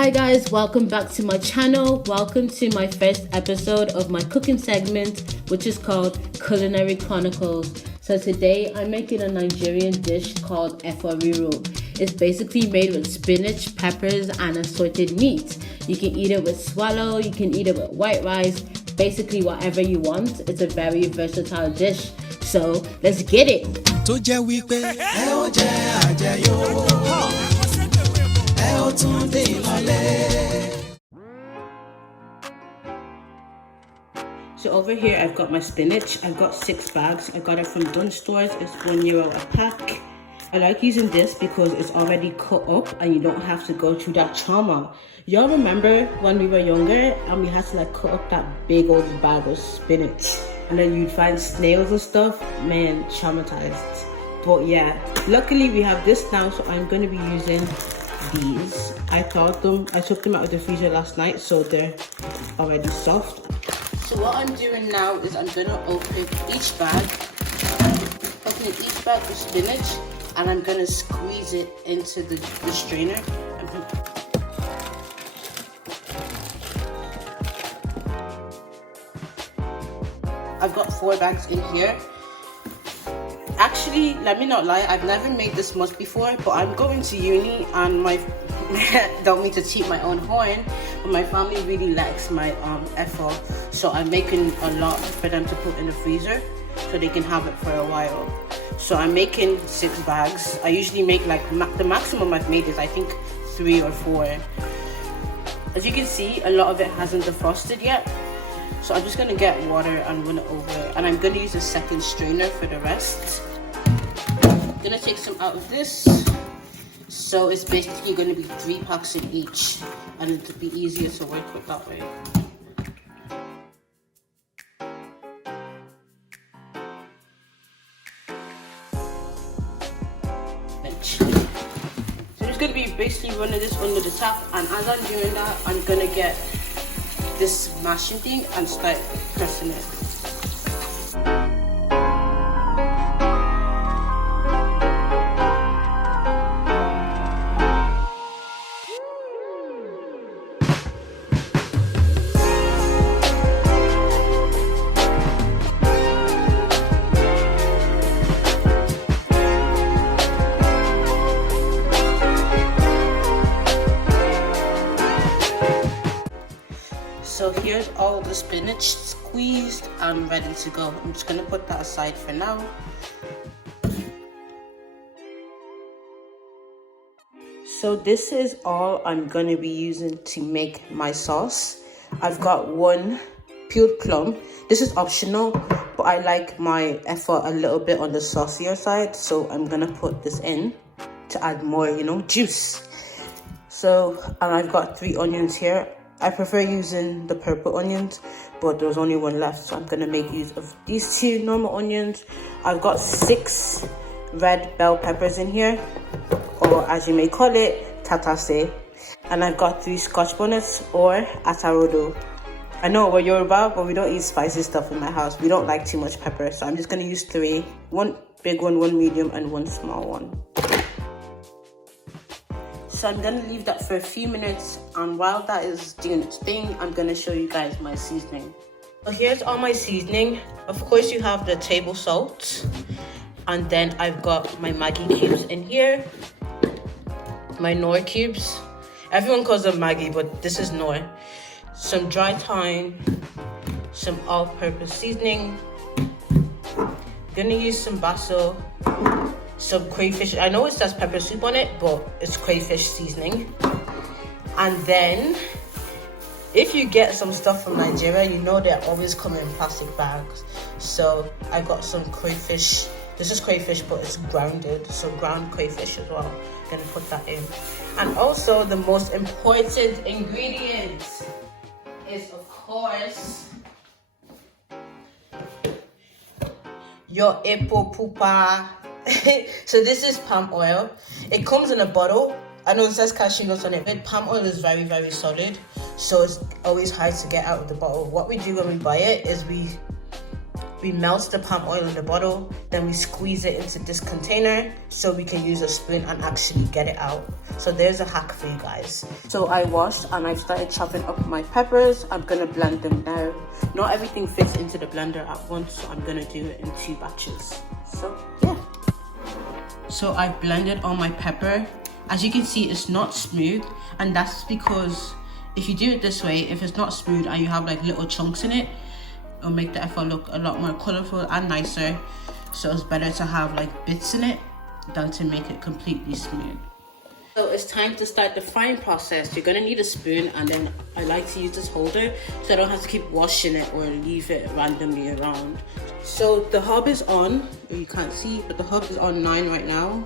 Hi guys, welcome back to my channel. Welcome to my first episode of my cooking segment, which is called Culinary Chronicles. So today I'm making a Nigerian dish called Efo Riro. It's basically made with spinach, peppers, and assorted meat. You can eat it with swallow, you can eat it with white rice, basically whatever you want. It's a very versatile dish. So let's get it. So over here I've got my spinach. I've got 6 bags. I got it from Dunn stores. It's €1 a pack. I like using this because it's already cut up and you don't have to go through that trauma. Y'all remember when we were younger and we had to like cut up that big old bag of spinach and then you'd find snails and stuff? Man, traumatized. But yeah, luckily we have this now, so I'm going to be using these. I took them out of the freezer last night, so they're already soft. So what I'm doing now is I'm going to open each bag of spinach, and I'm going to squeeze it into the strainer. I've got 4 bags in here. Actually, let me not lie, I've never made this much before, but I'm going to uni and my don't mean to toot my own horn, but my family really likes my efo, so I'm making a lot for them to put in the freezer so they can have it for a while. So I'm making 6 bags. I usually make like the maximum I've made is I think 3 or 4. As you can see, a lot of it hasn't defrosted yet, so I'm just gonna get water and run it over it, and I'm gonna use a second strainer for the rest. I'm gonna take some out of this. So it's basically going to be 3 packs in each, and it'll be easier to work with that way. So I'm just going to be basically running this under the tap, and as I'm doing that, I'm going to get this mashing thing and start pressing it. So here's all the spinach squeezed and ready to go. I'm just gonna put that aside for now. So this is all I'm gonna be using to make my sauce. I've got 1 peeled plum. This is optional, but I like my efo a little bit on the saucier side, so I'm gonna put this in to add more, juice. So, and I've got 3 onions here. I prefer using the purple onions, but there's only 1 left, so I'm gonna make use of these 2 normal onions. I've got 6 red bell peppers in here, or as you may call it, tatase. And I've got 3 scotch bonnets, or atarodo. I know we're Yoruba, but we don't eat spicy stuff in my house. We don't like too much pepper, so I'm just gonna use 3. 1 big one, 1 medium, and 1 small one. So I'm gonna leave that for a few minutes, and while that is doing its thing, I'm gonna show you guys my seasoning. So here's all my seasoning. Of course you have the table salt, and then I've got my Maggi cubes in here, my Knorr cubes. Everyone calls them Maggi, but this is Knorr. Some dry thyme, some all-purpose seasoning. I'm gonna use some basil, some crayfish. I know it says pepper soup on it, but it's crayfish seasoning. And then if you get some stuff from Nigeria, you know they're always come in plastic bags. So I got some crayfish. This is crayfish, but it's grounded, so ground crayfish as well. I'm gonna put that in. And also the most important ingredient is, of course, your Epo Pupa. So this is palm oil. It comes in a bottle. I know it says cashew nuts on it, but palm oil is very, very solid, so it's always hard to get out of the bottle. What we do when we buy it is we we melt the palm oil in the bottle, then we squeeze it into this container so we can use a spoon and actually get it out. So there's a hack for you guys. So I washed and I started chopping up my peppers. I'm gonna blend them now. Not everything fits into the blender at once, so I'm gonna do it in 2 batches. So yeah. So I've blended all my pepper. As you can see, it's not smooth, and that's because if you do it this way, if it's not smooth and you have like little chunks in it, it'll make the efo look a lot more colorful and nicer. So it's better to have like bits in it than to make it completely smooth. So it's time to start the frying process. You're gonna need a spoon, and then I like to use this holder so I don't have to keep washing it or leave it randomly around. So the hob is on, you can't see, but the hob is on 9 right now.